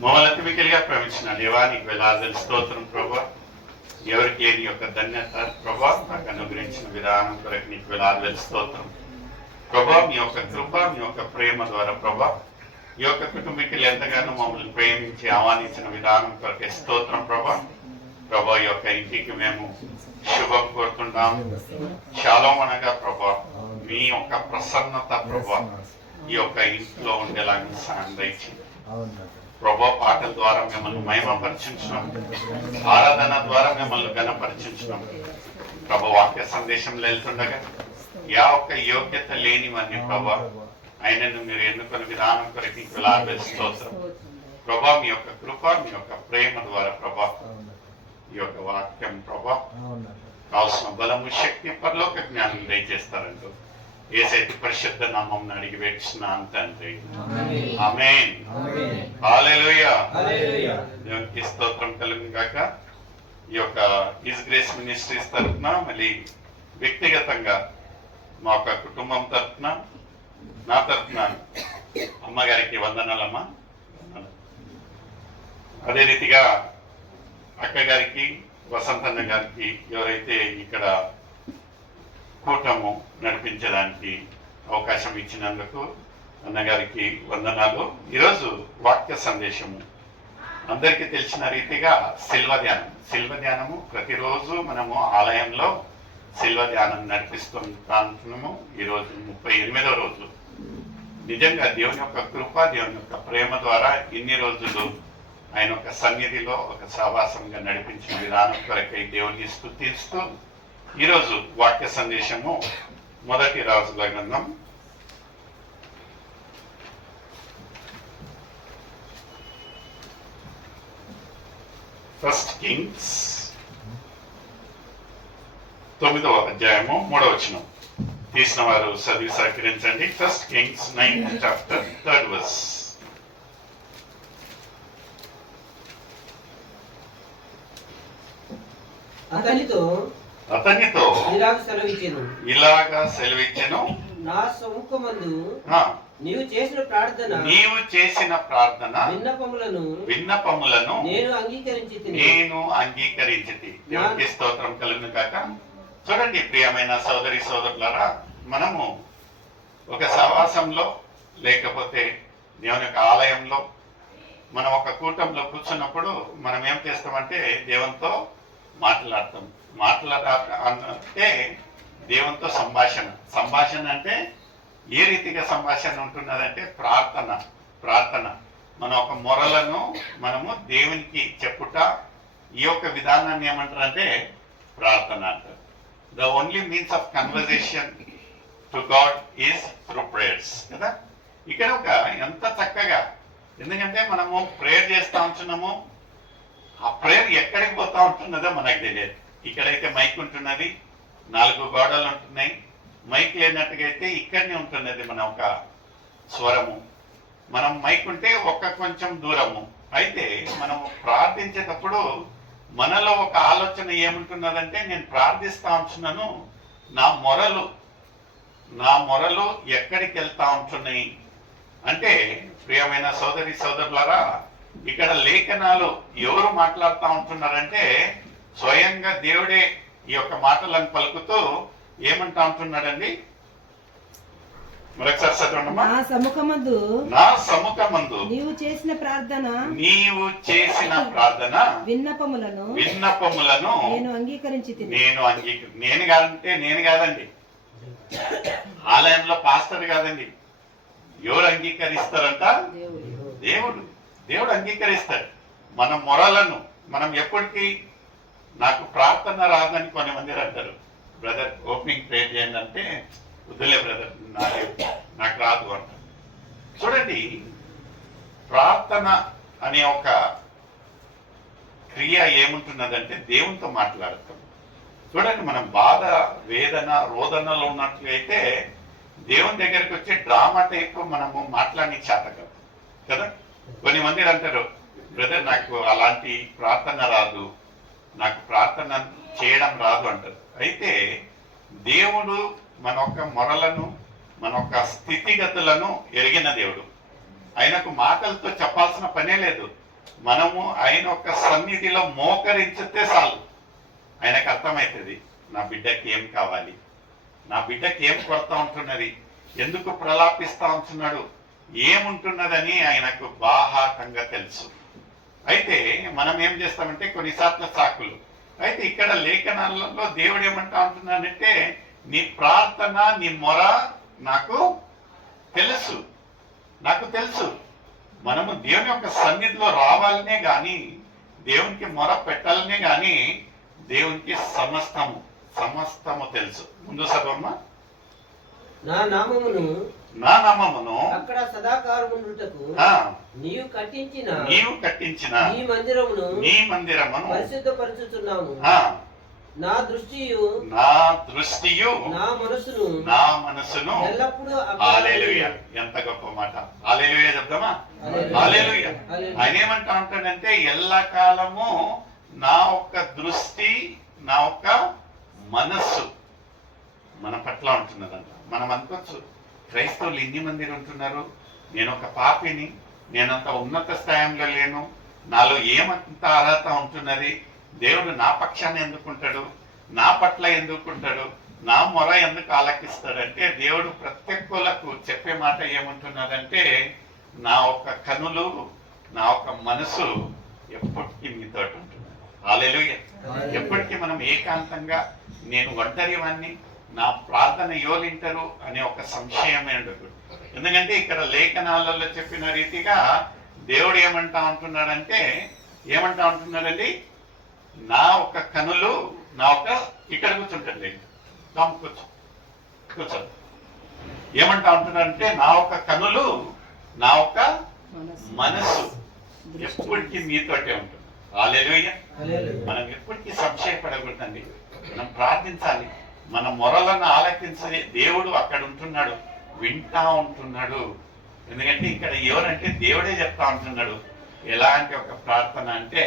మమ్మల్ని అతి మిక్కిలిగా ప్రేమించిన దేవానికి వేలాది స్తోత్రం ప్రభా. ఎవరికి లేని యొక్క ధన్యత ప్రభా నాకు అనుగ్రహించిన విధానం కొరకు నీకు వేలాది స్తోత్రం ప్రభా. మీ యొక్క కృప, మీ యొక్క ప్రేమ ద్వారా ప్రభా ఈ యొక్క కుటుంబీకులు ఎంతగానో మమ్మల్ని ప్రేమించి ఆహ్వానించిన విధానం కొరకే స్తోత్రం ప్రభా. ప్రభా ఈ యొక్క ఇంటికి మేము శుభం కోరుతున్నాం. షాలోమ్ అనగా ప్రభా మీ యొక్క ప్రసన్నత ప్రభా ఈ యొక్క ఇంట్లో ఉండేలాగా సాయం దయచేయండి ప్రభా. పాటల ద్వారా మిమ్మల్ని మహిమపరిచించడం, ఆరాధన ద్వారా మిమ్మల్ని ఘనపరిచించడం ప్రభా. వాక్య సందేశంలో వెళ్తుండగా యా ఒక్క యోగ్యత లేనివన్నీ ప్రభా ఆయనను మీరు ఎన్నుకున్న విధానం కొరకు స్తోత్రం ప్రభా. మీ యొక్క కృప, మీ యొక్క ప్రేమ ద్వారా ప్రభా ఈ యొక్క వాక్యం ప్రభా కావాల్సిన బలము, శక్తి, పరలోక జ్ఞానం దయచేస్తారంటూ యేసయ్య పరిశుద్ధ నామం అడిగి వేడుచున్నాను తండ్రి. ఆమేన్. హల్లెలూయా. దేవునికి స్తోత్రం కలుగును గాక. ఈ యొక్క హిస్ గ్రేస్ మినిస్ట్రీస్ తరఫున మళ్ళీ వ్యక్తిగతంగా మా యొక్క కుటుంబం తరఫున, నా తరఫున అమ్మగారికి వందనాలమ్మా. అదే రీతిగా అక్కగారికి, వసంతన్న గారికి ఎవరైతే ఇక్కడ కూటము నడిపించడానికి అవకాశం ఇచ్చినందుకు అన్నగారికి వందనాలు. ఈరోజు వాక్య సందేశము అందరికీ తెలిసిన రీతిగా శిల్వ ధ్యానము ప్రతిరోజు మనము ఆలయంలో శిల్వ ధ్యానం నడిపిస్తున్నాము. ఈరోజు 38వ రోజు. నిజంగా దేవుని యొక్క కృప, దేవుని యొక్క ప్రేమ ద్వారా ఇన్ని రోజులు ఆయన ఒక సన్నిధిలో ఒక సహవాసంగా నడిపించిన విధానం కొరకై దేవుని స్తుతిస్తూ ఈరోజు వాక్య సందేశము మొదటి రాజుల గ్రంథం 1 కింగ్స్ 9వ అధ్యాయము 3వ వచనం. తీసిన వారు చదివి సహకరించండి. 1 Kings 9th chapter 3rd verse. అతనితో ఇలాగా సెలవిచ్చెను, నా సముఖమందు నీవు చేసిన ప్రార్థన విన్నపములను నేను అంగీకరించి దేవునికి స్తోత్రం కలుగును కాక. చూడండి ప్రియమైన సోదరి సోదరులారా, మనము ఒక సహవాసంలో లేకపోతే దేవుని యొక్క ఆలయంలో మనం ఒక కూటంలో కూర్చున్నప్పుడు మనం ఏం చేస్తామంటే దేవునితో మాట్లాడాలంటే దేవునితో సంభాషణ అంటే ఏ రీతిగా సంభాషణ ఉంటున్నదంటే ప్రార్థన మన ఒక మొరలను మనము దేవునికి చెప్పుట. ఈ యొక్క విధానాన్ని ఏమంటారంటే ప్రార్థన అంటారు. The only means of conversation to God is through prayers కదా. ఇక్కడ ఒక ఎంత చక్కగా, ఎందుకంటే మనము ప్రేయర్ చేస్తా ఉంటున్నాము, ఆ ప్రేయర్ ఎక్కడికి పోతా ఉంటున్నదో మనకు తెలియదు. ఇక్కడైతే మైక్ ఉంటున్నది, 4 గోడలు ఉంటున్నాయి. మైక్ లేనట్టుగా అయితే ఇక్కడనే ఉంటున్నది మన ఒక స్వరము. మనం మైక్ ఉంటే కొంచెం దూరము. అయితే మనము ప్రార్థించేటప్పుడు మనలో ఒక ఆలోచన ఏముంటున్నదంటే, నేను ప్రార్థిస్తా ఉంటున్నాను, నా మొరలు ఎక్కడికి వెళ్తా ఉంటున్నాయి అంటే, ప్రియమైన సోదరి సోదరులారా, ఇక్కడ లేఖనాలు ఎవరు మాట్లాడుతూ ఉంటున్నారంటే స్వయంగా దేవుడే ఈ యొక్క మాటలను పలుకుతూ ఏమంటా ఉంటున్నాడండి. మరొకసారి చదవండి. నా సముఖమందు నీవు చేసిన ప్రార్థన విన్నపములను నేను కాదండి, ఆలయంలో పాస్టర్ కాదండి. ఎవరు అంగీకరిస్తారంట? దేవుడు అంగీకరిస్తాడు మన మొరలను. మనం ఎప్పటికీ నాకు ప్రార్థన రాదని కొంతమంది అంటారు, బ్రదర్ ఓపెనింగ్ ప్రేయర్ చేయండి అంటే, వద్దులే బ్రదర్ నాకు రాదు అంటారు. చూడండి, ప్రార్థన అనే ఒక క్రియ ఏముంటున్నదంటే దేవునితో మాట్లాడతాం. చూడండి, మనం బాధ, వేదన, రోదనలో ఉన్నట్లయితే దేవుని దగ్గరికి వచ్చి డ్రామా టైప్ మనము మాట్లాడి చేత కదా. కొన్ని మంది అంటారు, బ్రదర్ నాకు అలాంటి ప్రార్థన రాదు, నాకు ప్రార్థన చేయడం రాదు అంటారు. అయితే దేవుడు మన యొక్క మొరలను, మన యొక్క స్థితిగతులను ఎరిగిన దేవుడు. ఆయనకు మాటలతో చెప్పాల్సిన పనే లేదు. మనము ఆయన యొక్క సన్నిధిలో మోకరించితే చాలు, ఆయనకు అర్థమవుతుంది నా బిడ్డకి ఏం కావాలి, నా బిడ్డకి ఏం కొరత ఉంటున్నది, ఎందుకు ప్రలాపిస్తా ఉంటున్నాడు, ఏముంటున్నదని ఆయనకు బాహాటంగా తెలుసు. అయితే మనం ఏం చేస్తామంటే కొన్నిసార్లు సాకులు. అయితే ఇక్కడ లేఖనాలలో దేవుడు ఏమంటా ఉంటున్నాడంటే నీ ప్రార్థన నీ మొర నాకు తెలుసు, నాకు తెలుసు. మనము దేవుని యొక్క సన్నిధిలో రావాలనే గాని, దేవునికి మొర పెట్టాలనే గాని దేవునికి సమస్తము తెలుసు. ముందు చదవమ్మా. నా నామమును అక్కడ సదాకాలముండుటకు నీవు కట్టించిన నీ మందిరమును పరిశుద్ధపరచుచున్నాను. నా దృష్టియు నా మనసును ఎల్లప్పుడూ హల్లెలూయా. ఎంత గొప్ప మాట, హల్లెలూయా చెప్దామా? హల్లెలూయా. ఆయన ఏమంటా ఉంటాడంటే ఎల్లకాలము నా ఒక్క దృష్టి, నా ఒక్క మనస్సు మన పట్ల ఉంటున్నదంట. మనం అనుకోవచ్చు క్రైస్తవులు ఇన్ని మంది ఉంటున్నారు, నేను ఒక పాపిని, నేనంత ఉన్నత స్థాయిలో లేను, నాలో ఏమంత అర్హత ఉంటున్నది, దేవుడు నా పక్షాన్ని ఎందుకుంటాడు, నా పట్ల ఎందుకుంటాడు, నా మొర ఎందుకు ఆలకిస్తాడంటే దేవుడు ప్రత్యేకులకు చెప్పే మాట ఏమంటున్నాడంటే నా ఒక కనులు, నా ఒక మనసు ఎప్పటికీ మీతో ఉంటుంది. హల్లెలూయా. ఎప్పటికీ మనం ఏకాంతంగా నేను ఒంటరి వాణ్ణి, నా ప్రార్థన యోలింటారు అనే ఒక సంశయమే ఉండదు. ఎందుకంటే ఇక్కడ లేఖనాలలో చెప్పిన రీతిగా దేవుడు ఏమంటా ఉంటున్నాడంటే ఏమంటున్నాడండి, నా ఒక కనులు, నా ఒక ఇక్కడ కూర్చుంటండి, కూర్చో ఏమంటా ఉంటున్నాడంటే నా ఒక కనులు, నా ఒక మనసు ఎప్పటికీ మీతోటే ఉంటుంది. హల్లెలూయా. మనం ఎప్పటికీ సంశయపడకూడదండి, మనం ప్రార్థించాలి, మన మొరలను ఆలకించాలి. దేవుడు అక్కడ ఉంటున్నాడు, వింటా ఉంటున్నాడు. ఎందుకంటే ఇక్కడ ఎవరంటే దేవుడే చెప్తా ఉంటున్నాడు ఎలాంటి ఒక ప్రార్థన అంటే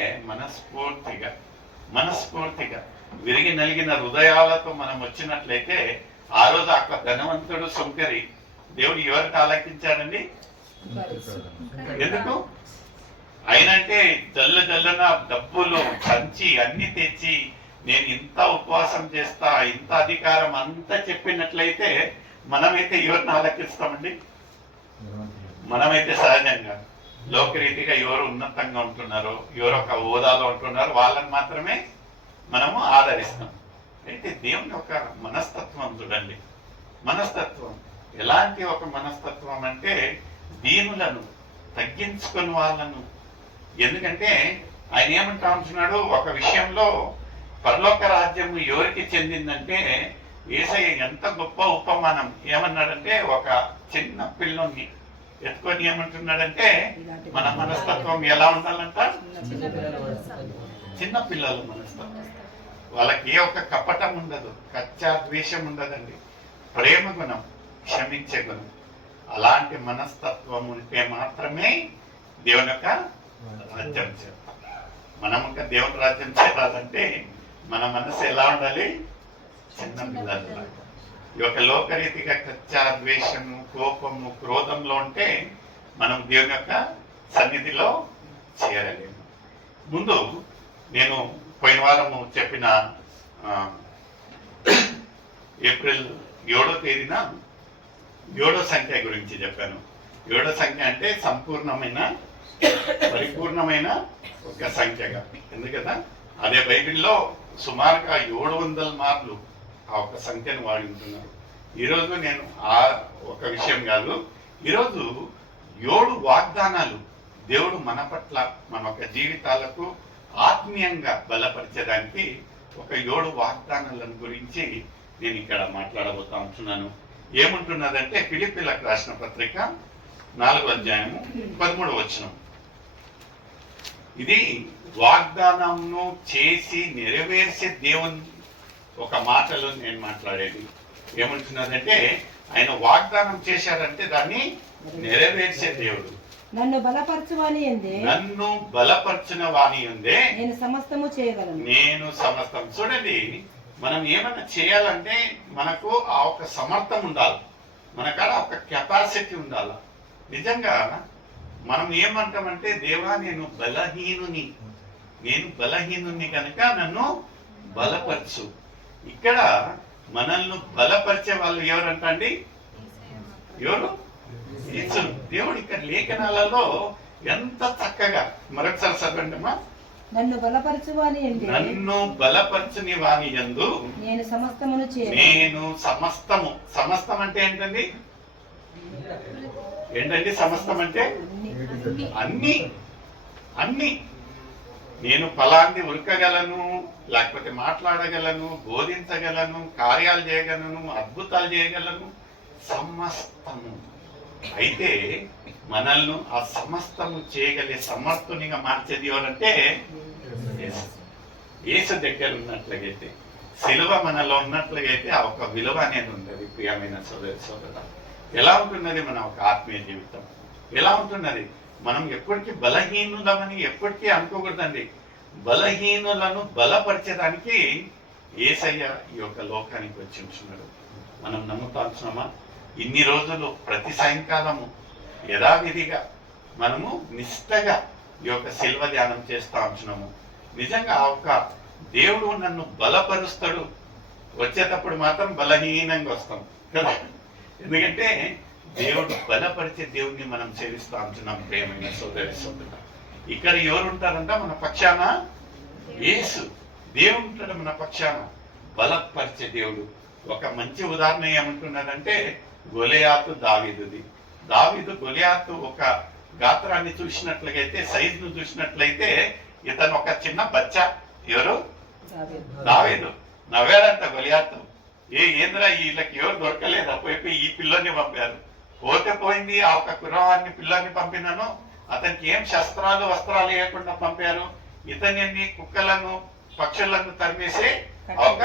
మనస్ఫూర్తిగా విరిగి నలిగిన హృదయాలతో మనం వచ్చినట్లయితే ఆ రోజు అక్కడ ధనవంతుడు సొంకరి దేవుడు ఎవరికి ఆలకించాడండి? ఎందుకు? ఆయనంటే జల్లన డబ్బులు సంచి అన్ని తెచ్చి నేను ఇంత ఉపవాసం చేస్తా, ఇంత అధికారం అంతా చెప్పినట్లయితే మనమైతే ఎవరిని ఆలకిస్తామండి? మనమైతే సహజంగా లోకరీతిగా ఎవరు ఉన్నతంగా ఉంటున్నారో, ఎవరు ఒక హోదాలో ఉంటున్నారో వాళ్ళని మాత్రమే మనము ఆదరిస్తాం. అయితే దేవుని ఒక మనస్తత్వం చూడండి. మనస్తత్వం ఎలాంటి ఒక మనస్తత్వం అంటే దీనులను తగ్గించుకుని వాళ్ళను. ఎందుకంటే ఆయన ఏమంటా ఉంటున్నాడు ఒక విషయంలో, పరలోక రాజ్యం ఎవరికి చెందిందంటే యేసయ్య ఎంత గొప్ప ఉపమానం ఏమన్నాడంటే ఒక చిన్న పిల్లని ఎత్తుకొని ఏమంటున్నాడంటే మన మనస్తత్వం ఎలా ఉండాలంట? చిన్న పిల్లల మనస్తత్వం. వాళ్ళకి ఏ ఒక్క కపటం ఉండదు, కచ్చా ద్వేషం ఉండదండి, ప్రేమ గుణం, క్షమించే గుణం. అలాంటి మనస్తత్వం ఉంటే మాత్రమే దేవుని యొక్క రాజ్యం చేస్తాం. మనం ఒక దేవుని రాజ్యం చేయాలంటే మన మనసు ఎలా ఉండాలి? చిన్న పిల్లల. ఈ యొక్క లోకరీతిగా కచ్చా ద్వేషము, కోపము, క్రోధంలో ఉంటే మనం దేవుని యొక్క సన్నిధిలో చేరలేము. ముందు నేను పోయిన వారము చెప్పిన ఏప్రిల్ 7వ తేదీన 7వ సంఖ్య గురించి చెప్పాను. 7వ సంఖ్య అంటే సంపూర్ణమైన, పరిపూర్ణమైన ఒక సంఖ్యగా. ఎందుకదా అదే బైబిల్లో సుమారుగా 700 మార్లు ఆ ఒక సంఖ్యను వాడి ఉంటున్నారు. ఈరోజు నేను ఆ ఒక విషయం కాదు, ఈరోజు 7 వాగ్దానాలు దేవుడు మన పట్ల, మన యొక్క జీవితాలకు ఆత్మీయంగా బలపరిచేదానికి ఒక 7 వాగ్దానాలను గురించి నేను ఇక్కడ మాట్లాడబోతా ఉంటున్నాను. ఏముంటున్నదంటే ఫిలిప్పీలకు రాసిన పత్రిక 4వ అధ్యాయము 13వ వచనం. ఇది వాగ్దానంను చేసి నెరవేర్చే దేవుని ఒక మాటలో నేను మాట్లాడేది. ఏమంటున్నదంటే ఆయన వాగ్దానం చేశారంటే దాన్ని నెరవేర్చే దేవుడు. నన్ను బలపరచున వాని ఉందే నేను సమస్తము చేయగలను. చూడండి, మనం ఏమైనా చేయాలంటే మనకు ఆ ఒక సమర్థం ఉండాలి, మనకాడ ఒక కెపాసిటీ ఉండాలి. నిజంగా మనం ఏమంటామంటే దేవా నేను బలహీనుని కనుక నన్ను బలపరచు. ఇక్కడ మనల్ని బలపరిచే వాళ్ళు ఎవరంటండి? ఎవరు? యేసుడు. దేవుడు ఇక్కడ లేఖనాలలో ఎంత చక్కగా, మరొకసారి చదవండి అమ్మా. నన్ను బలపరచువాని వాని యందు నేను సమస్తమును సమస్తం అంటే ఏంటండి? సమస్తం అంటే అన్ని. నేను ఫలాన్ని ఉరకగలను, లేకపోతే మాట్లాడగలను, బోధించగలను, కార్యాలు చేయగలను, అద్భుతాలు చేయగలను, సమస్తము. అయితే మనల్ని ఆ సమస్తము చేయగలిగే సమర్థునిగా మార్చేది ఎవరంటే యేసు దగ్గర ఉన్నట్లయితే, సిలువ మనలో ఉన్నట్లయితే ఆ ఒక విలువ అనేది ఉండదు. ప్రియమైన సోదర, ఎలా ఉంటున్నది మన ఒక ఆత్మీయ జీవితం? ఎలా ఉంటున్నది? మనం ఎప్పటికీ బలహీనులమని ఎప్పటికీ అనుకోకూడదండి. బలహీనులను బలపరిచేదానికి యేసయ్య ఈ యొక్క లోకానికి వచ్చి ఉంటున్నాడు. మనం నమ్ముతాంటున్నామా? ఇన్ని రోజులు ప్రతి సాయంకాలము యథావిధిగా మనము నిష్టగా ఈ యొక్క శిల్వ ధ్యానం చేస్తూ ఉంటున్నాము. నిజంగా ఆ ఒక దేవుడు నన్ను బలపరుస్తాడు. వచ్చేటప్పుడు మాత్రం బలహీనంగా వస్తాం కదా. ఎందుకంటే దేవుడు బలపరిచే దేవుడిని మనం సేవిస్తూ ఉంటున్నాం. ప్రేమైన సోదరి సోదరుడు, ఇక్కడ ఎవరు ఉంటారంట మన పక్షాన? యేసు దేవుడు ఉంటాడు మన పక్షాన, బలపరిచే దేవుడు. ఒక మంచి ఉదాహరణ ఏమంటున్నదంటే గొలియాతు దావీదుది. దావీదు గొలియాతు ఒక గాత్రాన్ని చూసినట్లయితే, సైజును చూసినట్లయితే ఇతను ఒక చిన్న బచ్చా. ఎవరు? దావీదు. నవ్వాడంట గొలియాతు. ఏంద్రా వీళ్ళకి ఎవరు దొరకలేదు, పోయి ఈ పిల్లని పంపారు. పోతే పోయింది, ఆ ఒక కుర్రవాడిని పిల్లని పంపినాను, అతనికి ఏం శస్త్రాలు వస్త్రాలు వేయకుండా పంపారు. ఇతన్ని కుక్కలను పక్షులను తరిమేసి ఒక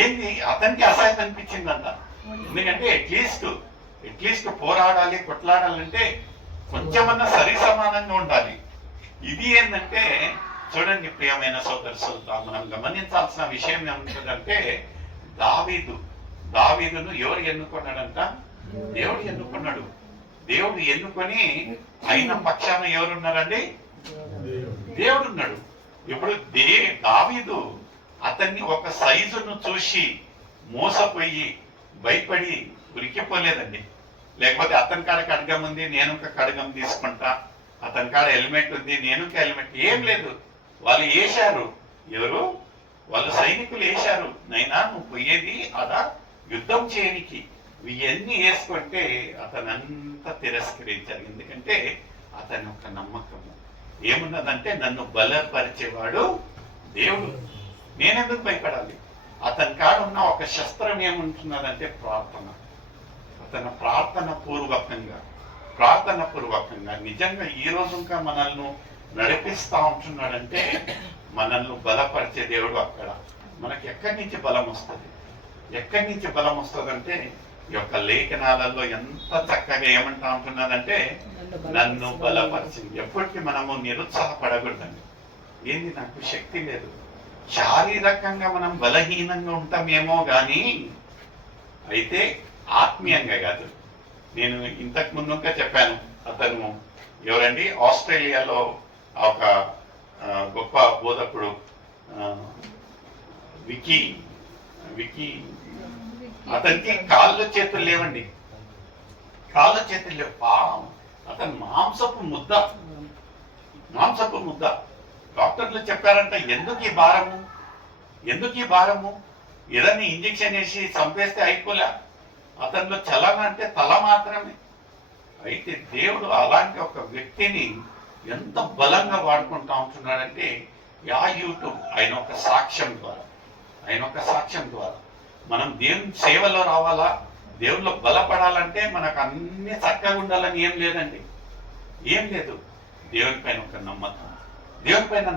ఏంది అతనికి అసహ్యం అనిపించిందంట. ఎందుకంటే అట్లీస్ట్ పోరాడాలి, కొట్లాడాలంటే కొంచెమన్నా సరి సమానంగా ఉండాలి. ఇది ఏంటంటే చూడండి ప్రియమైన సోదరులు, మనం గమనించాల్సిన విషయం ఏముంటుందంటే దావీదును ఎవరు ఎన్నుకున్నాడంట? దేవుడు ఎన్నుకున్నాడు. దేవుడు ఎన్నుకొని ఆయన పక్షాన ఎవరున్నారండి? దేవుడు ఉన్నాడు. ఇప్పుడు దావీదు అతన్ని ఒక సైజును చూసి మోసపోయి భయపడి ఉరికిపోలేదండి. లేకపోతే అతని కాడ ఖడ్గం ఉంది, నేను ఒక ఖడ్గం తీసుకుంటా, అతని కాడ హెల్మెట్ ఉంది, నేను ఒక హెల్మెట్, ఏం లేదు. వాళ్ళు వేశారు. ఎవరు? వాళ్ళు సైనికులు వేశారు. నైనా నువ్వు పోయేది అదా యుద్ధం చేయనికి, ఇవన్నీ వేసుకుంటే అతనంతా తిరస్కరించారు. ఎందుకంటే అతని ఒక నమ్మకము ఏమున్నదంటే నన్ను బలపరిచేవాడు దేవుడు, నేనెందుకు భయపడాలి? అతని కాడ ఉన్న ఒక శస్త్రం ఏముంటున్నదంటే ప్రార్థన. అతను ప్రార్థన పూర్వకంగా నిజంగా ఈ రోజు ఇంకా మనల్ని నడిపిస్తా ఉంటున్నాడంటే మనల్ని బలపరిచే దేవుడు. అక్కడ మనకి ఎక్కడి నుంచి బలం వస్తుందంటే ఈ యొక్క లేఖనాలలో ఎంత చక్కగా ఏమంటా ఉంటున్నదంటే నన్ను బలపరిచింది. ఎప్పటికీ మనము నిరుత్సాహపడకూడదండి. ఏంది నాకు శక్తి లేదు, శారీరకంగా మనం బలహీనంగా ఉంటామేమో కానీ అయితే ఆత్మీయంగా కాదు. నేను ఇంతకు ముందుగా చెప్పాను, అతను ఎవరండి? ఆస్ట్రేలియాలో ఒక గొప్ప బోధకుడు వికీ అతనికి కాళ్ళు చేతులు లేవండి, లేవు. అతను మాంసపు ముద్ద. డాక్టర్లు చెప్పారంట ఎందుకు ఈ భారము ఏదన్నా ఇంజక్షన్ వేసి చంపేస్తే అయిపోలే. అతనిలో చలన అంటే తల మాత్రమే. అయితే దేవుడు అలాంటి ఒక వ్యక్తిని ఎంత బలంగా వాడుకుంటా ఉంటున్నాడంటే యూట్యూబ్ ఆయన ఒక సాక్ష్యం ద్వారా మనం దేవుని సేవలో రావాలా, దేవునిలో బలపడాలంటే మనకు అన్ని చక్కగా ఉండాలని ఏం లేదండి, ఏం లేదు. దేవుని పైన ఒక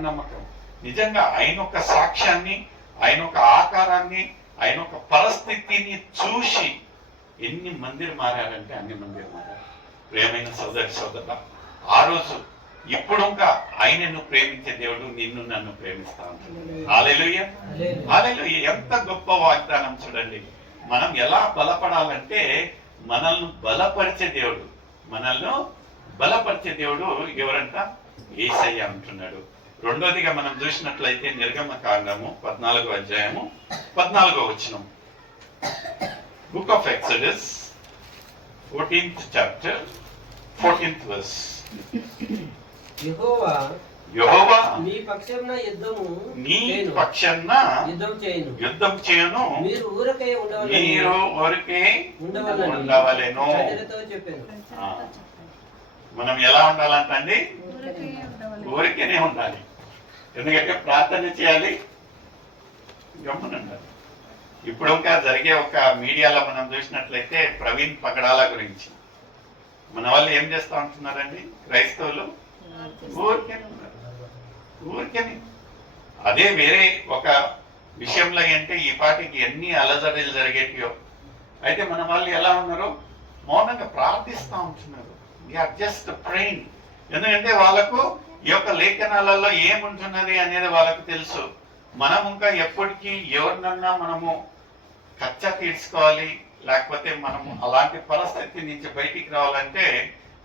నమ్మకం, నిజంగా ఆయన ఒక సాక్ష్యాన్ని, ఆయన ఒక ఆకారాన్ని, ఆయన ఒక పరిస్థితిని చూసి ఎన్ని మందిరు మారారంటే అన్ని మందిరు మారారు. ప్రియమైన సోదరుల, ఆ రోజు ఇప్పుడు ఇంకా ఆయనను ప్రేమించే దేవుడు నిన్ను నన్ను ప్రేమిస్తా ఉంటాడు. హల్లెలూయా. ఎంత గొప్ప వాగ్దానం చూడండి. మనం ఎలా బలపడాలంటే మనల్ని బలపరిచే దేవుడు, మనల్ని బలపరిచే దేవుడు ఎవరంట? యేసయ్య అంటున్నాడు. రెండోదిగా మనం చూసినట్లయితే నిర్గమ కాండము 14వ అధ్యాయము 14వ వచనం. Book of exodus 14th chapter 14th verse. యెహోవా యెహోవా మీ పక్షమున నీ పక్షాన యుద్ధం చేయను, మీరు ఊరకే ఉండవలెను. మనం ఎలా ఉండాలంటండి? ఊరికేనే ఉండాలి. ఎందుకంటే ప్రార్థన చేయాలి, గమ్మునుండాలి. ఇప్పుడు ఇంకా జరిగే ఒక మీడియాలో మనం చూసినట్లయితే ప్రవీణ్ పగడాల గురించి మన వాళ్ళు ఏం చేస్తా ఉంటున్నారండి? క్రైస్తవులు ఊరికేనే ఉన్నారు, ఊరికేనే. అదే వేరే ఒక విషయంలో అంటే ఈ పాటికి ఎన్ని అలజడులు జరిగేటియో. అయితే మన వాళ్ళు ఎలా ఉన్నారు? మౌనంగా ప్రార్థిస్తూ ఉంటున్నారు. We are just praying. ఎందుకంటే వాళ్ళకు ఈ యొక్క లేఖనాలలో ఏముంటున్నది అనేది వాళ్ళకు తెలుసు. మనం ఇంకా ఎప్పటికీ ఎవరినన్నా మనము కచ్చ తీర్చుకోవాలి, లేకపోతే మనము అలాంటి పరిస్థితి నుంచి బయటికి రావాలంటే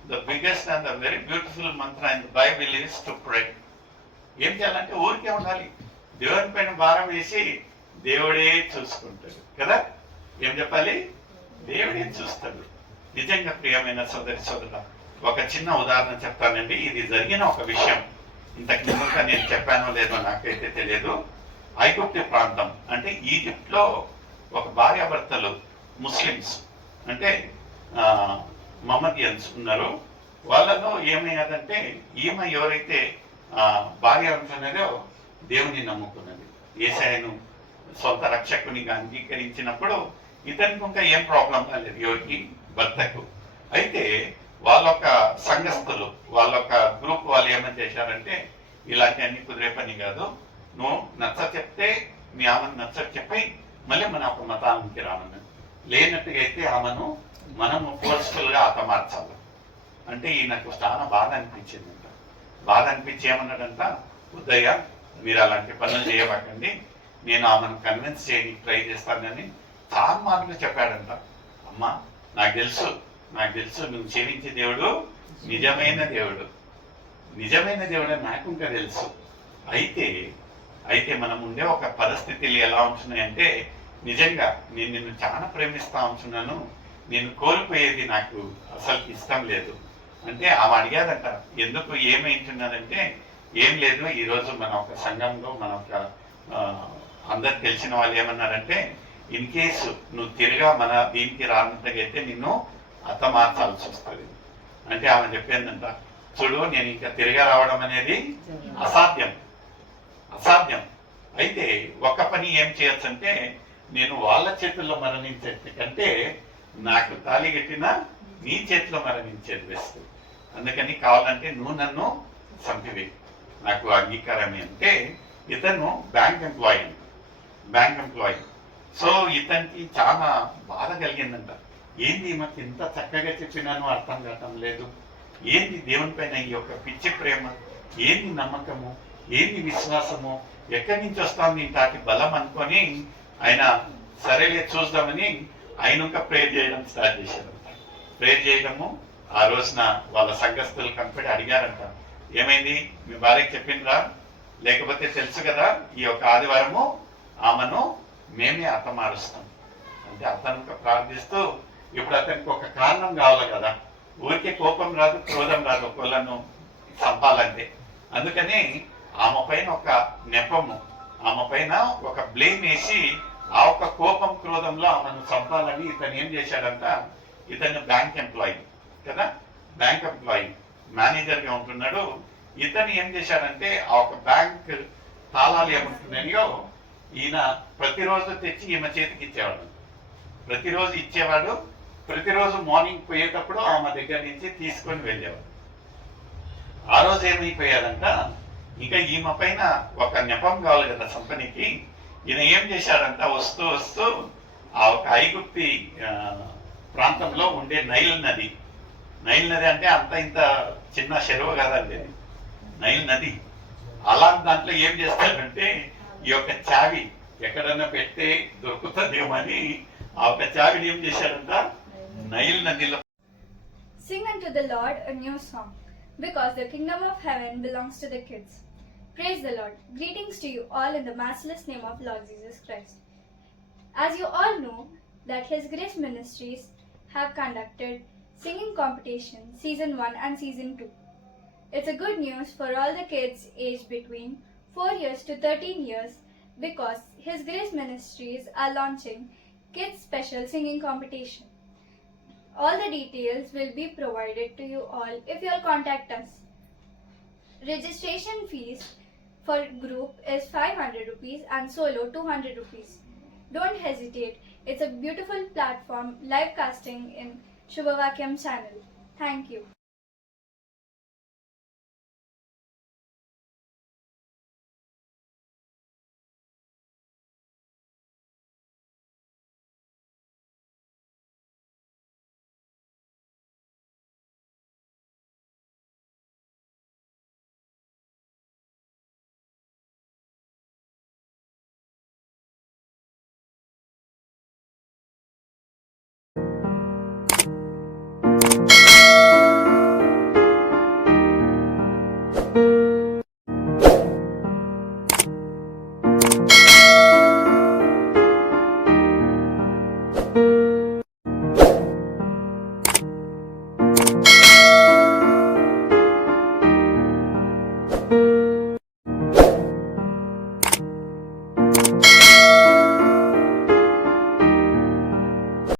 the biggest and the very beautiful mantra in the Bible is to pray. ఏం చేయాలంటే ఊరికే ఉండాలి. దేవుని పైన భారం వేసి దేవుడే చూసుకుంటాడు కదా. ఏం చెప్పాలి? దేవుడే చూస్తాడు. నిజంగా ప్రియమైన సోదరి సోదరుల, ఒక చిన్న ఉదాహరణ చెప్తానండి. ఇది జరిగిన ఒక విషయం. ఇంతకు ముందుగా నేను చెప్పానో లేదో నాకైతే తెలియదు. ఐగుప్తు ప్రాంతం అంటే ఈజిప్ట్ లో ఒక భార్యాభర్తలు ముస్లిమ్స్ అంటే మహమ్మదియన్స్ ఉన్నారు. వాళ్ళలో ఏమయ్యాదంటే ఈమె ఎవరైతే భార్య ఉంటున్నారో దేవుని నమ్ముకున్నది, యేసయ్యను సొంత రక్షకునిగా అంగీకరించినప్పుడు ఇతనికి ఇంకా ఏం ప్రాబ్లం కాలేదు, ఎవరికి? భర్తకు. అయితే వాళ్ళొక సంఘస్థులు, వాళ్ళొక గ్రూప్ వాళ్ళు ఏమని చేశారంటే, ఇలాంటి అన్ని కుదిరే పని కాదు, నువ్వు నచ్చ చెప్తే మీ ఆమెను నచ్చ చెప్పి మళ్ళీ మన ఒక మతానికి రామని, లేనట్టుగా అయితే ఆమెను మనము ఫోర్స్ఫుల్ గా హతమార్చాలి. అంటే ఈయనకు చాలా బాధ అనిపించిందంట. బాధ అనిపించి ఏమన్నాడంట, ఉదయ్య మీరు అలాంటి పనులు చేయబాకండి, నేను ఆమెను కన్విన్స్ చేయడానికి ట్రై చేస్తానని చాలా మార్లు చెప్పాడంట. అమ్మా నాకు తెలుసు నువ్వు సేవించే దేవుడు నిజమైన దేవుడు, నిజమైన దేవుడు అని నాకు ఇంకా తెలుసు. అయితే మనం ఉండే ఒక పరిస్థితులు ఎలా ఉంటున్నాయంటే, నిజంగా నేను నిన్ను చాలా ప్రేమిస్తా ఉంటున్నాను, నేను కోల్పోయేది నాకు అసలు ఇష్టం లేదు అంటే ఆమె అడిగాదంట. ఎందుకు ఏమైంటున్నదంటే, ఏం లేదు, ఈరోజు మన ఒక సంఘంలో మన ఒక అందరు తెలిసిన వాళ్ళు ఏమన్నారంటే, ఇన్ కేసు నువ్వు తిరిగా మన దీనికి రానంతగైతే నిన్ను హతమార్చాల్సి వస్తుంది అంటే ఆమె చెప్పిందంట, చూడు నేను ఇంకా తిరిగా రావడం అనేది అసాధ్యం. అయితే ఒక పని ఏం చేయొచ్చు అంటే, నేను వాళ్ళ చేతుల్లో మరణించేది కంటే నాకు తాళి కట్టిన నీ చేతిలో మరణించేది బెస్ట్. అందుకని కావాలంటే నువ్వు నన్ను చంపివే, నాకు అంగీకారమే. అంటే ఇతను బ్యాంక్ ఎంప్లాయీ. సో ఇతనికి చాలా బాధ కలిగిందంట. ఏంది మాకు ఇంత చక్కగా చెప్పినాను అర్థం కావటం లేదు, ఏంది దేవుని పైన ఈ యొక్క పిచ్చి ప్రేమ, ఏంది నమ్మకము, ఏంది విశ్వాసము, ఎక్కడి నుంచి వస్తాను ఇంతటి బలం అనుకొని ఆయన సరేలే చూద్దామని ఆయన ఇంకా ప్రేర్ చేయడం స్టార్ట్ చేశారంట. ప్రేర్ చేయడము ఆ రోజున వాళ్ళ సంఘస్థులు కనపడి అడిగారంట, ఏమైంది మీ భార్యకి చెప్పిండ్రా, లేకపోతే తెలుసు కదా ఈ యొక్క ఆదివారము ఆమెను మేమే హతమారుస్తాం అంటే అతను ప్రార్థిస్తూ, ఇప్పుడు అతనికి ఒక కారణం కావాలి కదా, ఊరికే కోపం రాదు, క్రోధం రాదు ఒకళ్ళను చంపాలంటే. అందుకని ఆమె పైన ఒక నెపము, ఆమె పైన ఒక బ్లేమ్ వేసి ఆ ఒక కోపం క్రోధంలో ఆమెను చంపాలని ఇతను ఏం చేశాడంట, ఇతను బ్యాంక్ ఎంప్లాయీ కదా, బ్యాంక్ ఎంప్లాయీ మేనేజర్ గా ఉంటున్నాడు. ఇతను ఏం చేశాడంటే ఆ ఒక బ్యాంక్ తాళాలు ఏముంటున్నాయో ఈయన ప్రతిరోజు తెచ్చి ఈమె చేతికి ఇచ్చేవాడు, ప్రతిరోజు మార్నింగ్ పోయేటప్పుడు ఆమె దగ్గర నుంచి తీసుకొని వెళ్ళేవాడు. ఆ రోజు ఏమైపోయాడంట, ఇంకా ఈమె పైన ఒక నెపం కావాలి కదా కంపెనీకి, ఈయన ఏం చేశాడంట, వస్తూ ఆ ఒక ఐగుప్తి ప్రాంతంలో ఉండే నైల్ నది అంటే అంత ఇంత చిన్న చెరువు కదండి అది, నైల్ నది. అలాంటి దాంట్లో ఏం చేస్తాడంటే, ఈ యొక్క చావి ఎక్కడన్నా పెడితే దొరుకుతుందేమని ఆ ఒక చావిని ఏం చేశాడంట, నైల్ నదిలో Sing unto the Lord a new song, because the kingdom of heaven belongs to the kids. Praise the Lord. Greetings to you all in the matchless name of Lord Jesus Christ. As you all know, that His Grace Ministries have conducted singing competition season 1 and season 2. It's a good news for all the kids aged between 4 years to 13 years because His Grace Ministries are launching Kids Special Singing Competition. All the details will be provided to you all if you all contact us. Registration fees for group is 500 rupees and solo 200 rupees. Don't hesitate. It's a beautiful platform live casting in Shubhavakyam channel. Thank you.